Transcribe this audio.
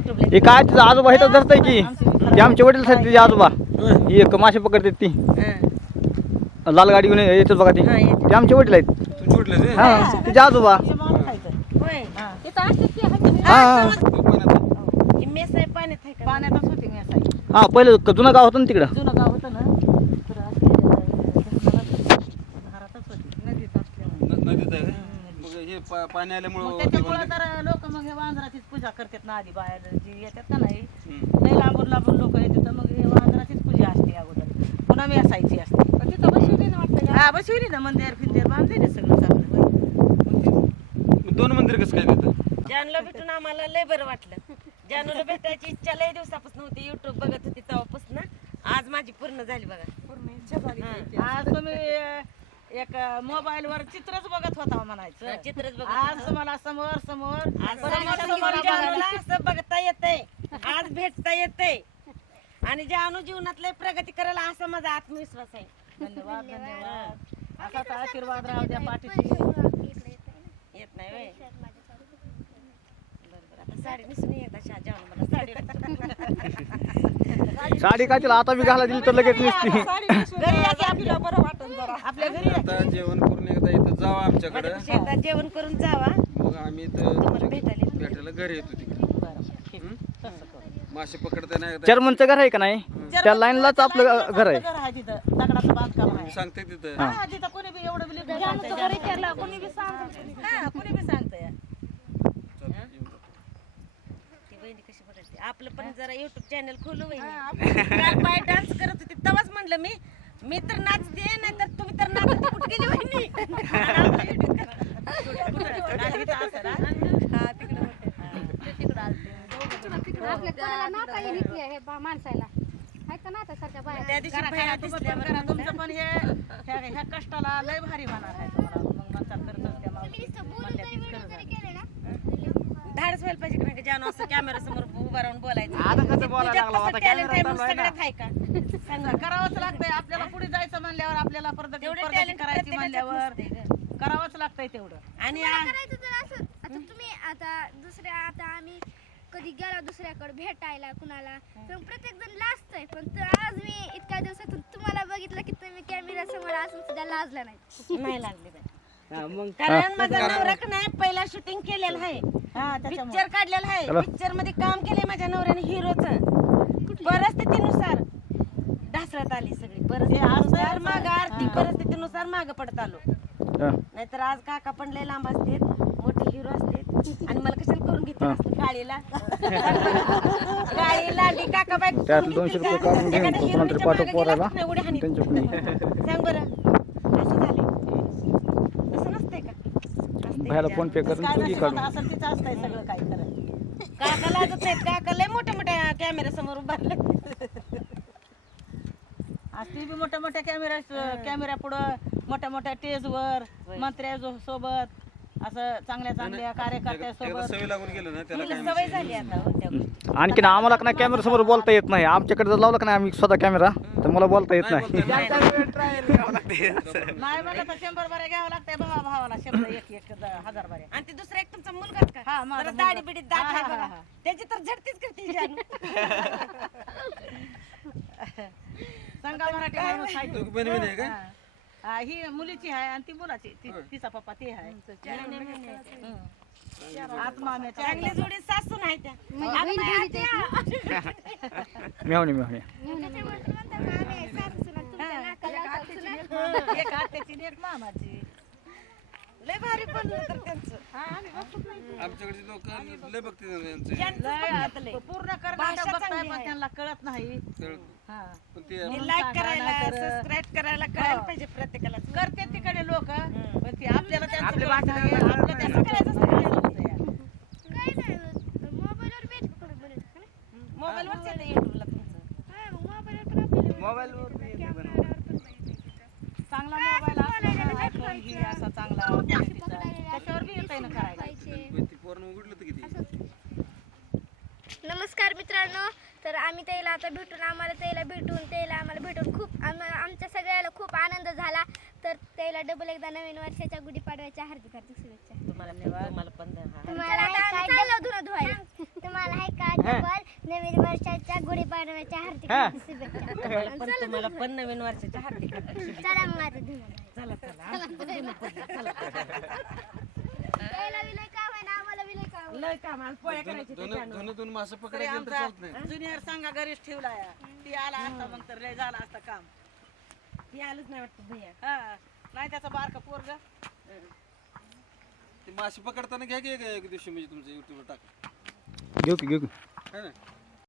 हे काय तिचं आजोबा इथं धरतंय की? ते आमचे वडील आहेत तिचे आजोबा. ही एक मासे पकडतात ती. हं. लाल गाडी घेऊन येतात बघा ती. हा. ते आमचे वडील आहेत. हा तिचे आजोबा. हा ही. आहे पाण्यात आहे होती मी हा पहिलं क- जुनं गाव होतं ना तिकडं. जुनं गाव होतं ना तर असं घरातच होती नदीत असल्यामुळे न- नदीत आहे का? मग हे पा- पाणी मग आल्यामुळं त्याच्यामुळे तर लोक मग हे वांजराचीच पूजा करतात ना आधी बाहेर जी येतात का नाही हम्म. लय लांबून लांबून लोक येतात. तर मग हे वांजराचीच पूजा असते अगोदर. पुन्हा मी असायची असते. तिथं बसवली ना वाटतं का? हा बसविली ना मंदिर फिंदिर बांधले ना सगळं चांगलं. दोन मंदिर कसं काय तिथं जानूला भेटून आम्हाला लय बरं वाटलं. जानूला भेटायची इच्छा लय दिवसापासून होती. युट्यूब बघत होती तेव्हापासून. आज माझी पूर्ण झाली बघा. पूर्ण इच्छा झाली. आज तुम्ही एक मोबाईल वर चित्रच बघत होता म्हणायचं. चित्रच बघत आज. तुम्हाला समोर समोर. बघता येतंय. आज भेटता येतंय. आणि जानू जीवनात लय प्रगती करायला असा माझा आत्मविश्वास आहे. धन्यवाद धन्यवाद. असाच आशीर्वाद राहू द्या पाठीशी. येत नाही आता साडी नेसून मला साडी साडी काय तिला आता बी घाला दिली तर लगेच नसती. साडी नेसवून घरी या की आपल्याला बरं वाटन जरा. आपल्या घरी. आता जेवण करून एकदा इथं जावा आमच्याकडं. एकदा जेवण करून जावा. मग आम्ही इथं भेटायला घरी येतो तिकडे. मासे पकडताना एकदा चर्मनचं घर आहे का नाही? त्या लाईनलाच आपलं घर आहे. घर आहे तिथं. दगडाचं बांधकाम आहे. सांगते तिथं. हा. तिथं कोणी बी एवढं नाही कोणी बी सांगत हा कोणी बी सांगतंय. चालतं, येऊन जा. ती बहिणी कशी बघायची आपलं पण जरा युट्यूब चॅनल खोलू काल बाय डान्स करत होती. तेव्हाच म्हणलं मी मी तर नाचते नाही तर तुम्ही तर नाचत कुठे गेली वहिनी? हा तिकडे हे माणसाला. त्या दिवशी करा, पण करा. तुमचं पण हे ह्या ह्या कष्टाला लय भारी होणार आहे तुम्हाला. मग म्हणतात. धाडस व्हायला पाहिजे का नाही का जानू असं कॅमेरा समोर उभा राहून बोलायचं. आता कसं बोलायला तुझ्यात लागला? कसं आता talent camera आहे मग चालू आहे ना. सगळ्यात आहे का? सांगा करावंच लागतंय. आपल्याला पुढे जायचं म्हणल्यावर आपल्याला प्रगती टॅलेंट करायची म्हणल्यावर करावंच लागतंय तेवढं. आणि तुम्हाला आ- करायचं तर असं आता तुम्ही आता दुसऱ्या आता आम्ही कधी गेला दुसऱ्याकडे भेटायला कुणाला तर प्रत्येक जण लाजतंय. पण तर आज मी इतक्या दिवसातून तुम्हाला बघितलं की तुम्ही कॅमेरा समोर असून सुद्धा लाजला नाही. नाही लागले बाई. मग कारण माझा नवरा का नाही पहिला शूटिंग केलेलं आहे. हा त्याच्यामुळे. पिक्चर काढलेला आहे. पिक्चरमध्ये काम केलंय माझ्या नवऱ्याने हिरोच. परिस्थितीनुसार ढासळत आली सगळी. परिस्थितीनुसार माग आर्थिक परिस्थितीनुसार माग पडत आलो. हा. नाहीतर आज काका पण लय लांब असते मोठे हिरो असते आणि मला कशाला करून घेतलं हा. असतं गाडीला? गाडी लांडी काका बाई त्यात दोनशे रुपये काढून घेऊन तो कोणाला तरी पाठव पोराला. सांग बरं असं झाले असं नसतंय का असतंय भायला का फोन पे करून काय काढून. असेल तिचं असतंय सगळं काय करत काका लाजत नाहीत काका लय मोठ्या मोठ्या कॅमेरा समोर उभारले आज ती बी मोठ्या मोठ्या कॅमेरा कॅमेरा पुढं मोठ्या मोठ्या स्टेजवर मंत्र्या सोबत. असं चांगल्या चांगल्या कार्यकर्त्या एकदा सोबत सवय लागून गेलं ना त्याला मला काय सवय झाली आता हो त्या गोष्टी. आणखीन आम्हाला का नाही कॅमेरा समोर बोलता येत नाही? आमच्याकडे जर लावला का नाही आम्ही स्वतः कॅमेरा तर मला बोलता येत नाही नाही. म्हणलं तर शंभर बऱ्या घ्यावं लागतंय भावा भावाला शंभर एक एक द- हजार बऱ्या. आणि ते दुसरा एक तुमचा मुलगाच का? हा, माझा जरा मुलगा. दाढी बिडीत दात हा, आहे हा, बघा. हा. त्याची तर झडतीच करते जानू सांगा मराठी माणूस आहे. तो. दोघी बहिणी बहिणी आहे का? हा. हा, ही मुलीची आहे आणि ती मुलाची ती- तिचा पप्पा ते आहे. हं. आज माम्याच्या चांगली जोडी सासू नाही त्या. एक आत्याची आणि एक मामाची. लय भारी बोललं तर त्यांचं. आमच्याकडचे लोक लय बघते ना यांचे यांचंच लय बघितलं लय. पूर्ण कर्नाटक भाषा बघताय चांगली पण आहे. त्यांना कळत नाही. हा. पण ते हे लाईक सांगा, करायला नाहीतर- सबस्क्राईब करायला कळायला पाहिजे प्रत्येकाला. करते तिकडे लोक पण ती आपल्याला त्यांचं आपली कळत भाषा नाही. आपलं काय. मोबाईलवर? मोबाईलवरच येतं युट्यूबला तुमचं. हा, मोबाईलवर पण आपल्याला मोबाईलवर कॅमेरावर पण पाहिजे. चांगला मोबाईल असला ना आयफोन ही असा चांगला क्वालिटीचा त्याच्यावर बी येतंय ना करायला. पाहिजे. ती पोरण उघडलं तर किती नमस्कार मित्रांनो तर आम्ही त्याला आता भेटून आम्हाला त्याला भेटून त्याला आम्हाला भेटून खूप आम आमच्या सगळ्याला खूप आनंद झाला. तर त्याला डबल एकदा नवीन वर्षाच्या गुढीपाडव्याच्या हार्दिक हार्दिक शुभेच्छा. तुम्हाला तुम्हाला पण हा. तुम्हाला आहे का? डबल नवीन वर्षाच्या गुढीपाडव्याच्या हार्दिक हा. शुभेच्छा. पण तुम्हाला पण नवीन वर्षाच्या हार्दिक. चला मग आता धन्यवाद चला त्याला विलय आम्हाला विलय. लय काम आज पोळ्या करायची दोन दोन दोन मासे तरी पकडायचे तर आमचा चालत नाही. ज्युनियर सांगा घरीच ठेवलाय. ती आला असता मग तर लय झालं असतं काम. ती आलंच नाही वाटतं भैया. हा. नाही त्याचा बारका पोरग. ते मासे पकडताना घ्या की एक एक दिवशी म्हणजे तुमचं युट्यूबवर टाका. घेऊ की घेऊ की. है ना.